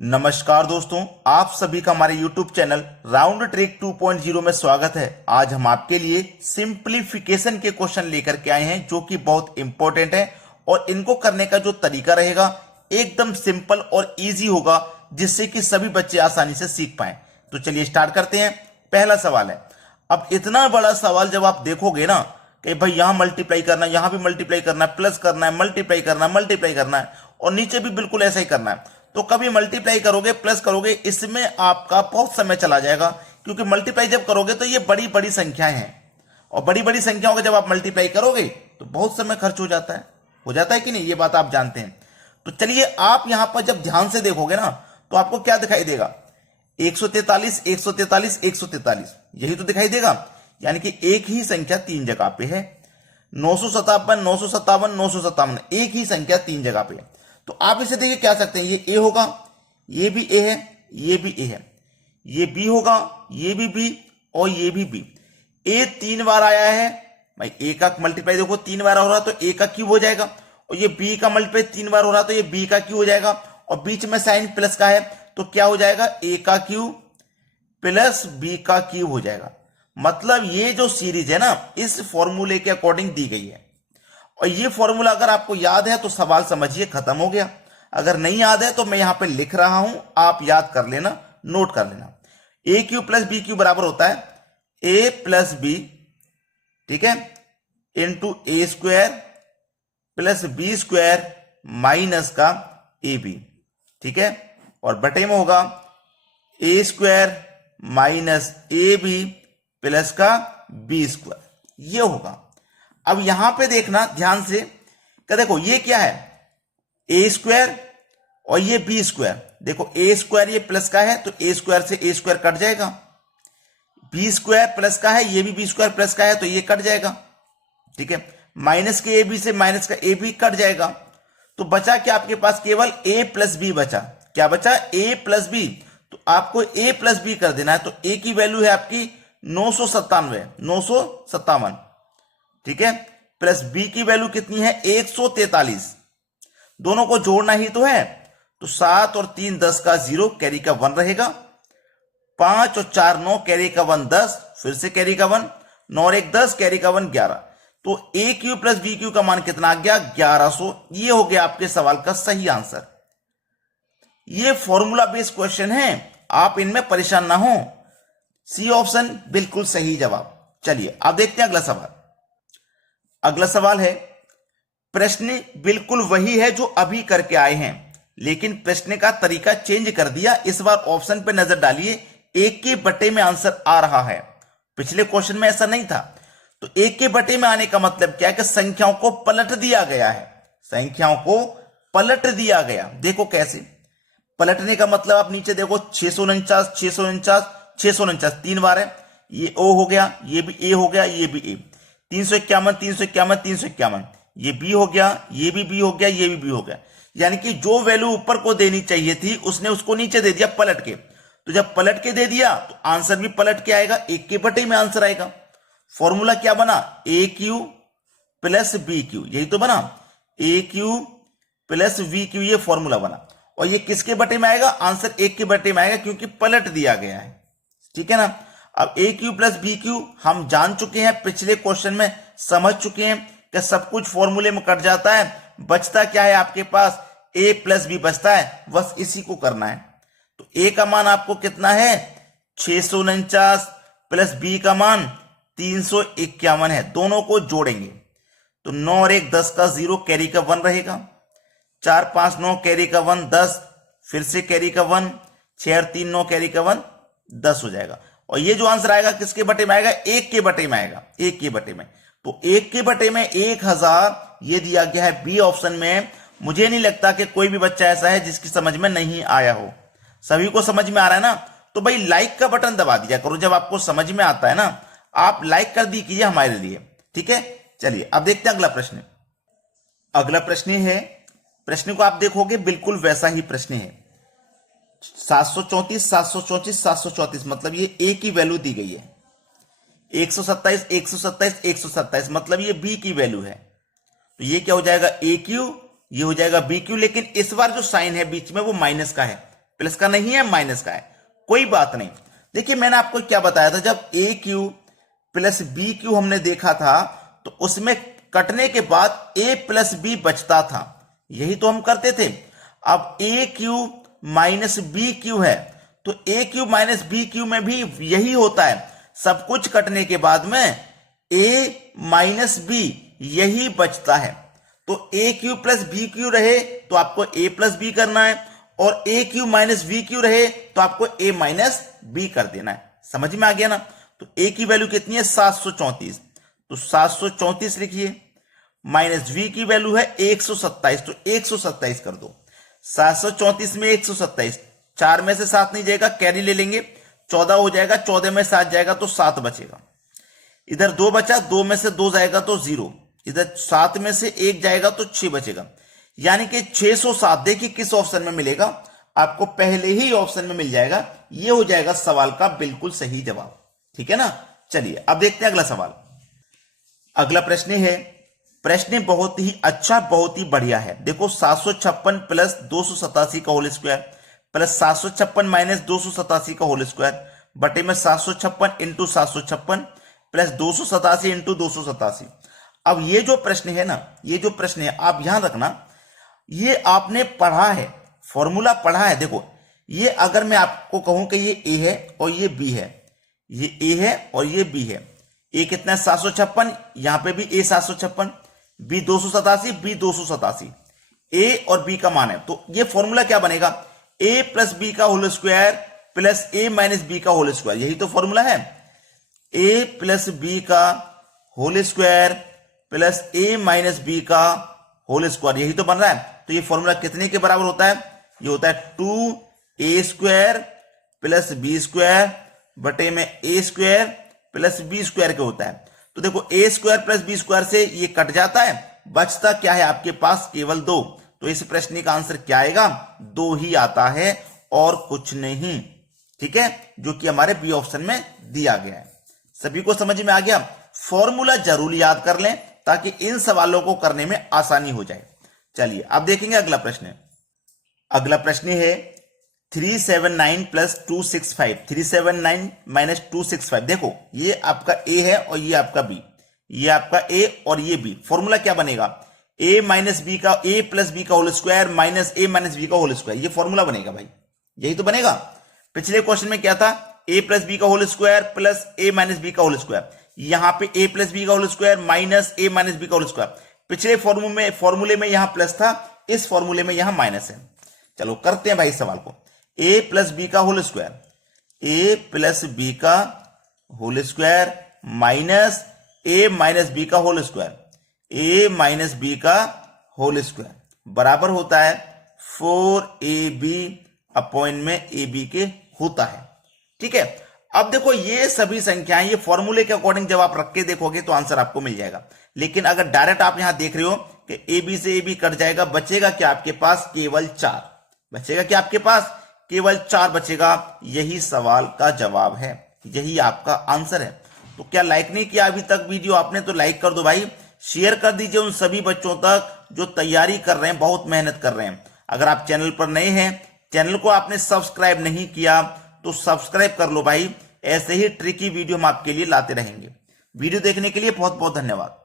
नमस्कार दोस्तों, आप सभी का हमारे YouTube चैनल राउंड ट्रिक 2.0 में स्वागत है। आज हम आपके लिए सिंप्लीफिकेशन के क्वेश्चन लेकर के आए हैं जो कि बहुत इंपॉर्टेंट है और इनको करने का जो तरीका रहेगा एकदम सिंपल और इजी होगा जिससे कि सभी बच्चे आसानी से सीख पाएं। तो चलिए स्टार्ट करते हैं। पहला सवाल है, अब इतना बड़ा सवाल जब आप देखोगे ना कि भाई यहां मल्टीप्लाई करना है, यहां भी मल्टीप्लाई करना है, प्लस करना है, मल्टीप्लाई करना है, मल्टीप्लाई करना है और नीचे भी बिल्कुल ऐसा ही करना है, तो कभी मल्टीप्लाई करोगे प्लस करोगे इसमें आपका बहुत समय चला जाएगा, क्योंकि मल्टीप्लाई जब करोगे तो ये बड़ी बड़ी संख्याएं हैं और बड़ी बड़ी संख्याओं का जब आप मल्टीप्लाई करोगे तो बहुत समय खर्च हो जाता है कि नहीं, ये बात आप जानते हैं। तो चलिए आप यहां पर जब ध्यान से देखोगे ना तो आपको क्या दिखाई देगा, 143 143 143 यही तो दिखाई देगा, यानी कि एक ही संख्या तीन जगह पे है। 957 957 957 एक ही संख्या तीन जगह पे है। तो आप इसे देखिए क्या सकते हैं, ये ए होगा, ये भी ए है, ये भी ए है, ये बी होगा, ये भी बी और ये भी बी। ए तीन बार आया है भाई, ए का मल्टीप्लाई देखो तीन बार हो रहा तो ए का क्यूब हो जाएगा, और ये बी का मल्टीप्लाई तीन बार हो रहा तो ये बी का क्यूब हो जाएगा, और बीच में साइन प्लस का है तो क्या हो जाएगा, ए का क्यूब प्लस बी का क्यूब हो जाएगा। मतलब ये जो सीरीज है ना इस फॉर्मूले के अकॉर्डिंग दी गई है, और ये फॉर्मूला अगर आपको याद है तो सवाल समझिए खत्म हो गया। अगर नहीं याद है तो मैं यहां पे लिख रहा हूं, आप याद कर लेना, नोट कर लेना। A cube plus B cube बराबर होता है ए प्लस बी, ठीक है, into A square plus B square minus का ए बी, ठीक है, और बटे में होगा A square minus A B plus का बी स्क्वायर, ये होगा। अब यहां पे देखना ध्यान से कि देखो ये क्या है, ए स्क्वायर और ये बी स्क्वायर। देखो ए स्क्वायर ये प्लस का है तो ए स्क्वायर से ए स्क्वायर कट जाएगा, बी स्क्वायर प्लस का है, ये भी बी स्क्वायर प्लस का है तो ये कट जाएगा, ठीक है, माइनस के ए बी से माइनस का ए बी कट जाएगा। तो बचा क्या आपके पास, केवल ए प्लस बी बचा। क्या बचा, ए प्लस बी, तो आपको ए प्लस बी कर देना है। तो ए की वैल्यू है आपकी 957, ठीक है, प्लस बी की वैल्यू कितनी है 143, दोनों को जोड़ना ही तो है। तो 7 और 3 10 का 0, कैरी का 1 रहेगा, 5 और 4 9, कैरी का 1 10, फिर से कैरी का 1, 9 और 1 10, कैरी का 1 11। तो ए क्यू प्लस बी क्यू का मान कितना आ गया, 1100। ये हो गया आपके सवाल का सही आंसर। ये फॉर्मूला बेस्ड क्वेश्चन है, आप इनमें परेशान ना हो। सी ऑप्शन बिल्कुल सही जवाब। चलिए अब देखते हैं अगला सवाल। अगला सवाल है, प्रश्न बिल्कुल वही है जो अभी करके आए हैं, लेकिन प्रश्न का तरीका चेंज कर दिया। इस बार ऑप्शन पे नजर डालिए, एक के बटे में आंसर आ रहा है। पिछले क्वेश्चन में ऐसा नहीं था। तो एक के बटे में आने का मतलब क्या है कि संख्याओं को पलट दिया गया है, संख्याओं को पलट दिया गया। देखो कैसे पलटने का मतलब, आप नीचे देखो 649 649 649 तीन बार है, ये ओ हो गया, ये भी ए हो गया, ये भी ए, 351 351 351, ये बी हो गया, ये भी बी हो गया, ये भी बी हो गया। यानी कि जो वैल्यू ऊपर को देनी चाहिए थी उसने उसको नीचे दे दिया पलट के। तो जब पलट के दे दिया तो आंसर भी पलट के आएगा, एक के बटे में आंसर आएगा। फॉर्मूला क्या बना, ए क्यू प्लस बी क्यू, यही तो बना, ए क्यू प्लस वी क्यू, ये फॉर्मूला बना। और ये किसके बटे में आएगा, आंसर एक के बटे में आएगा क्योंकि पलट दिया गया है, ठीक है ना। अब ए क्यू प्लस बी क्यू हम जान चुके हैं, पिछले क्वेश्चन में समझ चुके हैं कि सब कुछ फॉर्मूले में कट जाता है, बचता क्या है आपके पास, ए प्लस बी बचता है, बस इसी को करना है। तो ए का मान आपको कितना है 649 प्लस बी का मान 351 है, दोनों को जोड़ेंगे तो 9 और 1 10 का 0, कैरी का 1 रहेगा, 4 5 9, कैरी का 1 10, फिर से कैरी का 1, 6 और 3 9, कैरी का 1 10 हो जाएगा। और ये जो आंसर आएगा किसके बटे में आएगा, एक के बटे में आएगा, एक के बटे में। तो एक के बटे में 1000 ये दिया गया है बी ऑप्शन में। मुझे नहीं लगता कि कोई भी बच्चा ऐसा है जिसकी समझ में नहीं आया हो, सभी को समझ में आ रहा है ना। तो भाई लाइक का बटन दबा दिया करो, जब आपको समझ में आता है ना आप लाइक कर दी कीजिए हमारे लिए, ठीक है। चलिए अब देखते हैं अगला प्रश्न। अगला प्रश्न है, प्रश्न को आप देखोगे बिल्कुल वैसा ही प्रश्न है, 734 734 734, मतलब ये ए की वैल्यू दी गई है, 127 127 127, मतलब ये बी की वैल्यू है। तो ये क्या हो जाएगा, ए क्यू, ये हो जाएगा बी क्यू, लेकिन इस बार जो साइन है बीच में वो माइनस का है, प्लस का नहीं है, माइनस का है, कोई बात नहीं। देखिए मैंने आपको क्या बताया था, जब ए क्यू प्लस बी क्यू हमने देखा था तो उसमें कटने के बाद ए प्लस बी बचता था, यही तो हम करते थे। अब ए क्यू माइनस बी क्यू है तो ए क्यू माइनस बी क्यू में भी यही होता है, सब कुछ कटने के बाद में ए माइनस बी यही बचता है। तो ए क्यू प्लस बी क्यू रहे तो आपको ए प्लस बी करना है, और ए क्यू माइनस बी क्यू रहे तो आपको ए माइनस बी कर देना है। समझ में आ गया ना? तो ए की वैल्यू कितनी है 734, तो 734 लिखिए, माइनस वी की वैल्यू है 127, तो 127 कर दो। 734 में 127, 4 में से 7 नहीं जाएगा, कैरी ले लेंगे, 14 हो जाएगा, 14 में 7 जाएगा तो 7 बचेगा। इधर 2 बचा, 2 में से 2 जाएगा तो 0, इधर 7 में से 1 जाएगा तो 6 बचेगा, यानी कि 607। देखिए किस ऑप्शन में मिलेगा, आपको पहले ही ऑप्शन में मिल जाएगा, ये हो जाएगा सवाल का बिल्कुल सही जवाब। ठीक है ना? चलिए अब देखते हैं अगला सवाल। अगला प्रश्न है, प्रश्न बहुत ही अच्छा, बहुत ही बढ़िया है। देखो 756 प्लस 287 का होल स्क्वायर प्लस 756 माइनस 287 का होल स्क्वायर बटे में 756 इंटू 756 प्लस 287 इंटू 287। अब ये जो प्रश्न है ना, ये जो प्रश्न है आप यहां रखना, ये आपने पढ़ा है, फॉर्मूला पढ़ा है। देखो ये अगर मैं आपको कहूं कि ये ए है और ये बी है, ये ए है और ये बी है, ए कितना है 756, यहां पे भी ए 756, बी 287, बी 287, ए और बी का मान है, तो ये फॉर्मूला क्या बनेगा, ए प्लस बी का होल स्क्वायर प्लस ए माइनस बी का होल स्क्वायर, यही तो फॉर्मूला है। ए प्लस बी का होल स्क्वायर प्लस ए माइनस बी का होल स्क्वायर, यही तो बन रहा है। तो ये फॉर्मूला कितने के बराबर होता है, ये होता है 2a square plus B square बटे में ए स्क्वायर प्लस बी स्क्वायर के होता है। तो देखो ए स्क्वायर प्लस बी स्क्वायर से ये कट जाता है, बचता क्या है आपके पास, केवल 2। तो इस प्रश्न का आंसर क्या आएगा, 2 ही आता है और कुछ नहीं। ठीक है, जो कि हमारे बी ऑप्शन में दिया गया है। सभी को समझ में आ गया? फॉर्मूला जरूर याद कर लें ताकि इन सवालों को करने में आसानी हो जाए। चलिए अब देखेंगे अगला प्रश्न। अगला प्रश्न है 379 प्लस 265, 379 माइनस 265। देखो ये आपका ए है और ये आपका बी, ये आपका ए और ये बी। फॉर्मूला क्या बनेगा, ए माइनस बी का, ए प्लस बी का होल स्क्वायर माइनस ए माइनस बी का होल स्क्वायर, ये फॉर्मूला बनेगा भाई, यही तो बनेगा। पिछले क्वेश्चन में क्या था, ए प्लस बी का होल स्क्वायर प्लस ए माइनस बी का होल स्क्वायर, यहां पे ए प्लस बी का होल स्क्वायर माइनस ए माइनस बी का होल स्क्वायर। पिछले फॉर्मूले में यहां प्लस था, इस फॉर्मूले में यहां माइनस है। चलो करते हैं भाई सवाल को। ए प्लस बी का होल स्क्वायर, ए प्लस बी का होल स्क्वायर माइनस ए माइनस बी का होल स्क्वायर, ए माइनस बी का होल स्क्वायर बराबर होता है 4ab अपॉन में ए बी के होता है। ठीक है, अब देखो ये सभी संख्याएं, ये फॉर्मूले के अकॉर्डिंग जब आप रख के देखोगे तो आंसर आपको मिल जाएगा। लेकिन अगर डायरेक्ट आप यहां देख रहे हो कि ए बी से ए बी कट जाएगा, बचेगा क्या आपके पास, केवल 4 बचेगा, क्या आपके पास केवल 4 बचेगा। यही सवाल का जवाब है, यही आपका आंसर है। तो क्या लाइक नहीं किया अभी तक वीडियो आपने, तो लाइक कर दो भाई, शेयर कर दीजिए उन सभी बच्चों तक जो तैयारी कर रहे हैं, बहुत मेहनत कर रहे हैं। अगर आप चैनल पर नए हैं, चैनल को आपने सब्सक्राइब नहीं किया तो सब्सक्राइब कर लो भाई, ऐसे ही ट्रिकी वीडियो हम आपके लिए लाते रहेंगे। वीडियो देखने के लिए बहुत बहुत धन्यवाद।